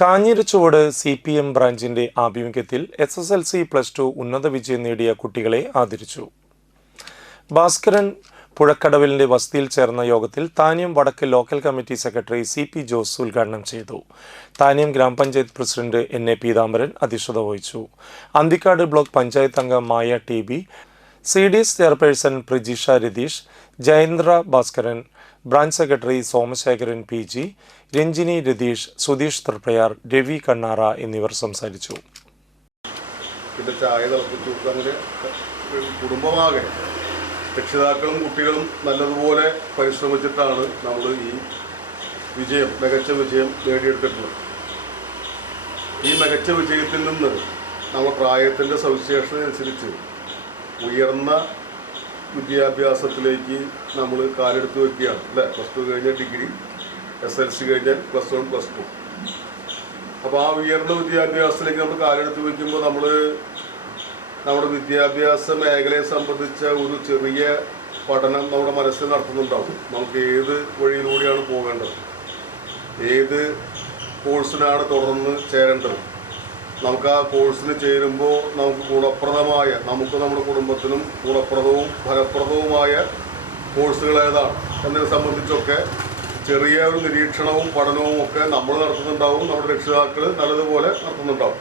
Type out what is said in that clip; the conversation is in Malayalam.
കാഞ്ഞിരച്ചുവട് CPM ബ്രാഞ്ചിന്റെ ആഭിമുഖ്യത്തിൽ SSLC +2 ഉന്നത വിജയം നേടിയ കുട്ടികളെ ആദരിച്ചു. ഭാസ്കരൻ പുഴക്കടവിലിന്റെ വസതിയിൽ ചേർന്ന യോഗത്തിൽ താന്യം വടക്ക് local committee secretary CP Jose ഉദ്ഘാടനം ചെയ്തു. താന്യം ഗ്രാമപഞ്ചായത്ത് പ്രസിഡന്റ് NA പീതാംബരൻ അധ്യക്ഷത വഹിച്ചു. അന്തിക്കാട് ബ്ലോക്ക് പഞ്ചായത്ത് അംഗം Maya TB, CDS chairperson Prajisha Ratheesh, Jayendra Bhaskaran, branch secretary Somasekharan PG, Ranjini Ratheesh, Sudheesh Triprayar, Ravi Kannara എന്നിവർ സംസാരിച്ചു. കുടുംബമാകെ രക്ഷിതാക്കളും കുട്ടികളും നല്ലതുപോലെ പരിശ്രമിച്ചിട്ടാണ് നമ്മൾ ഈ മികച്ച വിജയം നേടിയെടുത്തിട്ടുള്ളത്. ഈ മികച്ച വിജയത്തിൽ നിന്ന് നമ്മുടെ പ്രായത്തിൻ്റെ സവിശേഷത അനുസരിച്ച് ഉയർന്ന വിദ്യാഭ്യാസത്തിലേക്ക് നമ്മൾ കാലെടുത്ത് വയ്ക്കുകയാണ് അല്ലേ. +2 കഴിഞ്ഞ ഡിഗ്രി, SSLC കഴിഞ്ഞ +1 +2. അപ്പോൾ ആ ഉയർന്ന വിദ്യാഭ്യാസത്തിലേക്ക് നമ്മൾ കാലെടുത്ത് വയ്ക്കുമ്പോൾ നമ്മുടെ വിദ്യാഭ്യാസ മേഖലയെ സംബന്ധിച്ച ഒരു ചെറിയ പഠനം നമ്മുടെ മനസ്സിൽ നടത്തുന്നുണ്ടാവും. നമുക്ക് ഏത് വഴിയിലൂടെയാണ് പോകേണ്ടത്, ഏത് കോഴ്സിനാണ് തുടർന്ന് ചേരേണ്ടത്, നമുക്ക് ആ കോഴ്സിന് ചേരുമ്പോൾ നമുക്ക് ഗുണപ്രദമായ, നമുക്ക് നമ്മുടെ കുടുംബത്തിനും ഗുണപ്രദവും ഫലപ്രദവുമായ കോഴ്സുകൾ ഏതാണ് എന്നതിനെ സംബന്ധിച്ചൊക്കെ ചെറിയ ഒരു നിരീക്ഷണവും പഠനവും ഒക്കെ നമ്മൾ നടത്തുന്നുണ്ടാവും, നമ്മുടെ രക്ഷിതാക്കൾ നല്ലതുപോലെ നടത്തുന്നുണ്ടാവും.